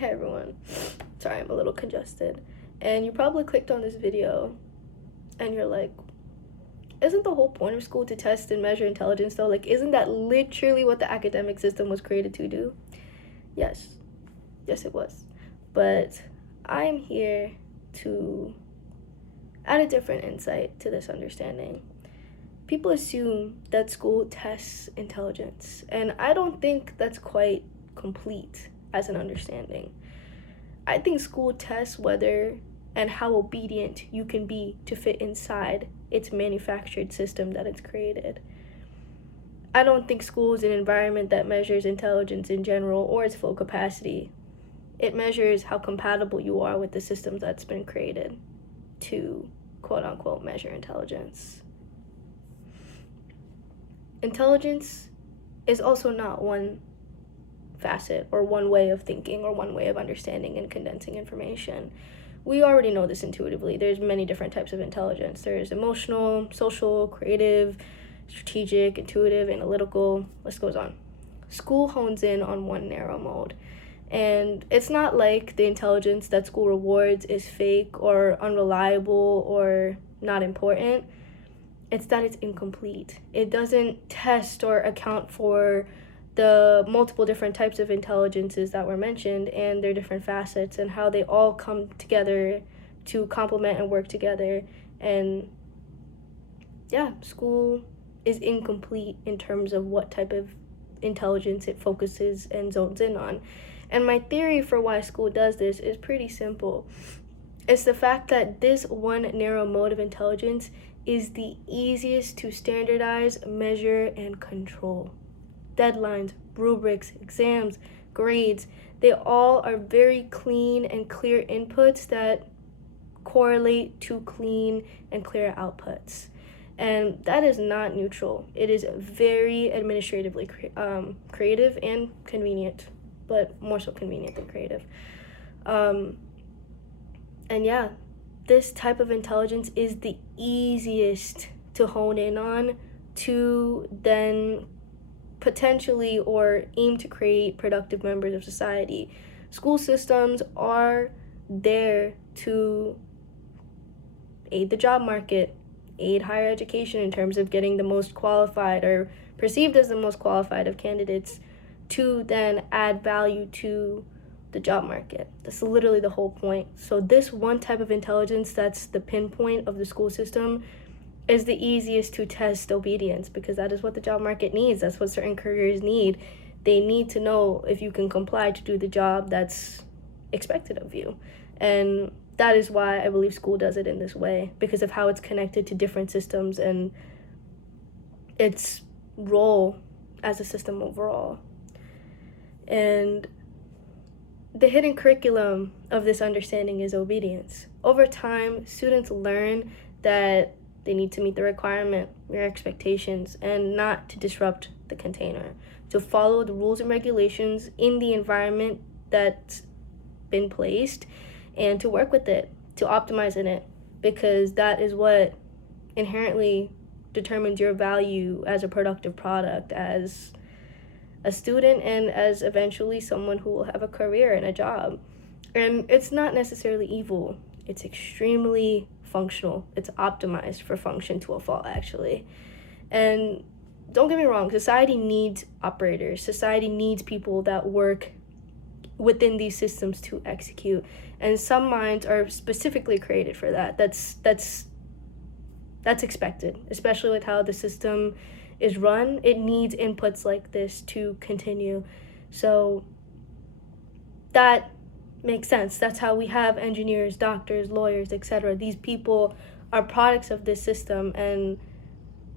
Hey everyone. Sorry, I'm a little congested. And you probably clicked on this video and you're like, isn't the whole point of school to test and measure intelligence though? Like, isn't that literally what the academic system was created to do? Yes. Yes, it was. But I'm here to add a different insight to this understanding. People assume that school tests intelligence, and I don't think that's quite complete as an understanding. I think school tests whether and how obedient you can be to fit inside its manufactured system that it's created. I don't think school is an environment that measures intelligence in general or its full capacity. It measures how compatible you are with the system that's been created to quote unquote measure intelligence. Intelligence is also not one facet or one way of thinking or one way of understanding and condensing information. We already know this intuitively. There's many different types of intelligence. There's emotional, social, creative, strategic, intuitive, analytical, list goes on. School hones in on one narrow mode. And it's not like the intelligence that school rewards is fake or unreliable or not important. It's that it's incomplete. It doesn't test or account for the multiple different types of intelligences that were mentioned and their different facets and how they all come together to complement and work together. And yeah, school is incomplete in terms of what type of intelligence it focuses and zones in on. And my theory for why school does this is pretty simple. It's the fact that this one narrow mode of intelligence is the easiest to standardize, measure, and control. Deadlines, rubrics, exams, grades, they all are very clean and clear inputs that correlate to clean and clear outputs. And that is not neutral. It is very administratively creative and convenient, but more so convenient than creative. And yeah, this type of intelligence is the easiest to hone in on to then potentially or aim to create productive members of society. School systems are there to aid the job market, aid higher education in terms of getting the most qualified or perceived as the most qualified of candidates to then add value to the job market. That's literally the whole point. So this one type of intelligence that's the pinpoint of the school system is the easiest to test obedience because that is what the job market needs. That's what certain careers need. They need to know if you can comply to do the job that's expected of you. And that is why I believe school does it in this way, because of how it's connected to different systems and its role as a system overall. And the hidden curriculum of this understanding is obedience. Over time, students learn that they need to meet the requirement, their expectations, and not to disrupt the container, to follow the rules and regulations in the environment that's been placed, and to work with it, to optimize in it, because that is what inherently determines your value as a productive product, as a student, and as eventually someone who will have a career and a job. And it's not necessarily evil. It's extremely functional. It's optimized for function to a fault, actually. And don't get me wrong, society needs operators. Society needs people that work within these systems to execute. And some minds are specifically created for that. That's expected, especially with how the system is run. It needs inputs like this to continue. So that makes sense. That's how we have engineers, doctors, lawyers, etc. These people are products of this system, and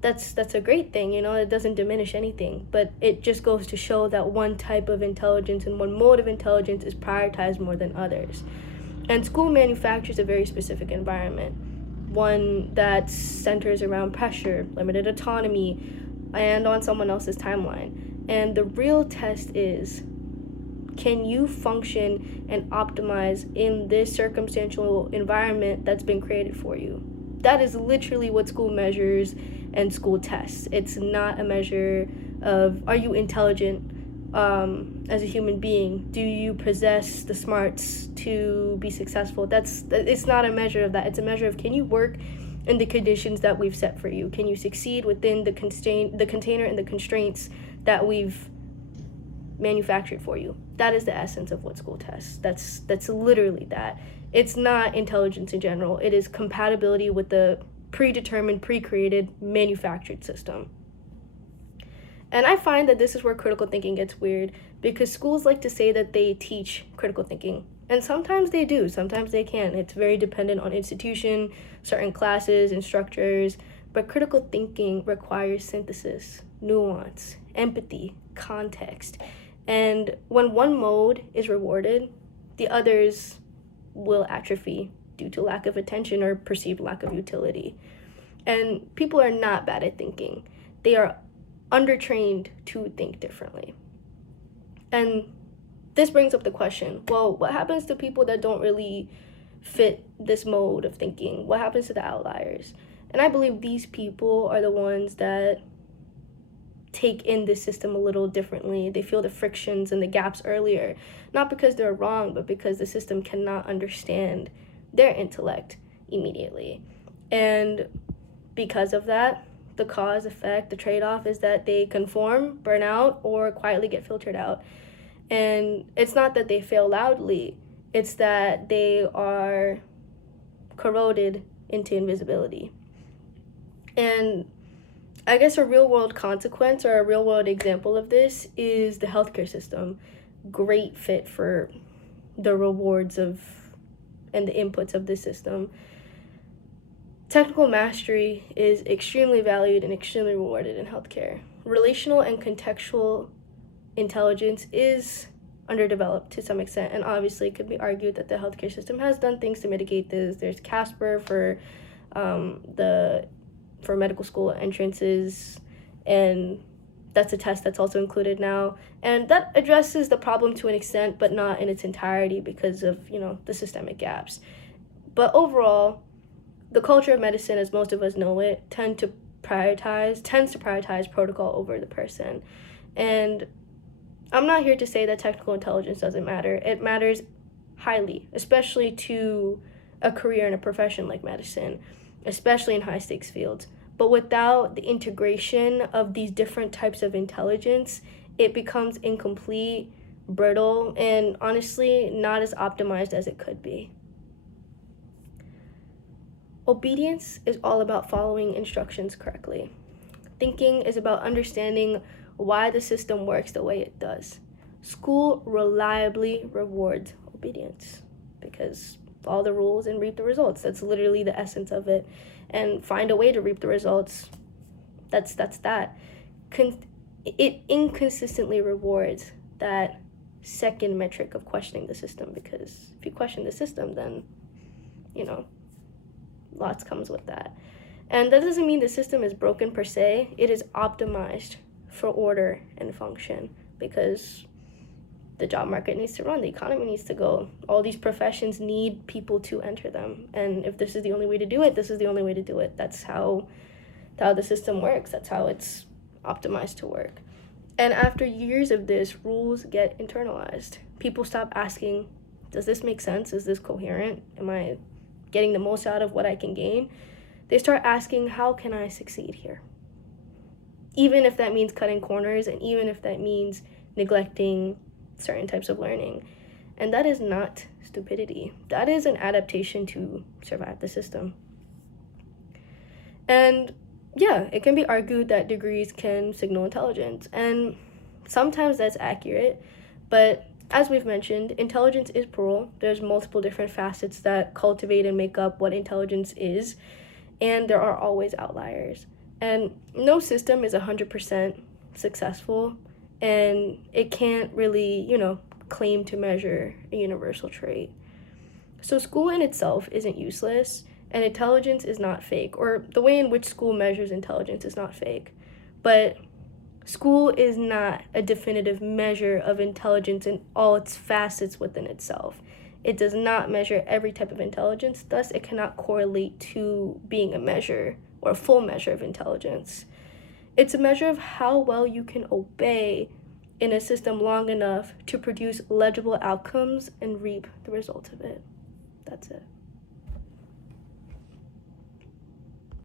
that's a great thing, you know. It doesn't diminish anything, but it just goes to show that one type of intelligence and one mode of intelligence is prioritized more than others. And school manufactures a very specific environment, one that centers around pressure, limited autonomy, and on someone else's timeline. And the real test is, can you function and optimize in this circumstantial environment that's been created for you? That is literally what school measures and school tests. It's not a measure of, are you intelligent as a human being? Do you possess the smarts to be successful? It's not a measure of that. It's a measure of, can you work in the conditions that we've set for you? Can you succeed within the container and the constraints that we've manufactured for you? That is the essence of what school tests. That's literally that. It's not intelligence in general. It is compatibility with the predetermined, pre-created, manufactured system. And I find that this is where critical thinking gets weird, because schools like to say that they teach critical thinking. And sometimes they do, sometimes they can't. It's very dependent on institution, certain classes, instructors. But critical thinking requires synthesis, nuance, empathy, context. And when one mode is rewarded, the others will atrophy due to lack of attention or perceived lack of utility. And people are not bad at thinking. They are undertrained to think differently. And this brings up the question, well, what happens to people that don't really fit this mode of thinking? What happens to the outliers? And I believe these people are the ones that take in this system a little differently. They feel the frictions and the gaps earlier, not because they're wrong, but because the system cannot understand their intellect immediately. And because of that, the cause, effect, the trade-off is that they conform, burn out, or quietly get filtered out. And it's not that they fail loudly, it's that they are corroded into invisibility. And I guess a real-world consequence or a real-world example of this is the healthcare system. Great fit for the rewards of and the inputs of this system. Technical mastery is extremely valued and extremely rewarded in healthcare. Relational and contextual intelligence is underdeveloped to some extent, and obviously it could be argued that the healthcare system has done things to mitigate this. There's Casper for medical school entrances, and that's a test that's also included now, and that addresses the problem to an extent, but not in its entirety because of the systemic gaps. But overall, the culture of medicine, as most of us know it, tends to prioritize protocol over the person. And I'm not here to say that technical intelligence doesn't matter. It matters highly, especially to a career in a profession like medicine, especially in high stakes fields. But without the integration of these different types of intelligence, it becomes incomplete, brittle, and honestly not as optimized as it could be. Obedience is all about following instructions correctly. Thinking is about understanding why the system works the way it does. School reliably rewards obedience because follow the rules and reap the results. That's literally the essence of it. And find a way to reap the results. That's that. It inconsistently rewards that second metric of questioning the system, because if you question the system, then lots comes with that. And that doesn't mean the system is broken per se. It is optimized for order and function because the job market needs to run, the economy needs to go. All these professions need people to enter them. And if this is the only way to do it, this is the only way to do it. That's how the system works. That's how it's optimized to work. And after years of this, rules get internalized. People stop asking, does this make sense? Is this coherent? Am I getting the most out of what I can gain? They start asking, how can I succeed here? Even if that means cutting corners, and even if that means neglecting certain types of learning. And that is not stupidity. That is an adaptation to survive the system. And yeah, it can be argued that degrees can signal intelligence, and sometimes that's accurate, but as we've mentioned, intelligence is plural. There's multiple different facets that cultivate and make up what intelligence is, and there are always outliers. And no system is 100% successful, and it can't really, claim to measure a universal trait. So school in itself isn't useless, and intelligence is not fake, or the way in which school measures intelligence is not fake. But school is not a definitive measure of intelligence in all its facets within itself. It does not measure every type of intelligence, thus it cannot correlate to being a measure or a full measure of intelligence. It's a measure of how well you can obey in a system long enough to produce legible outcomes and reap the result of it. That's it.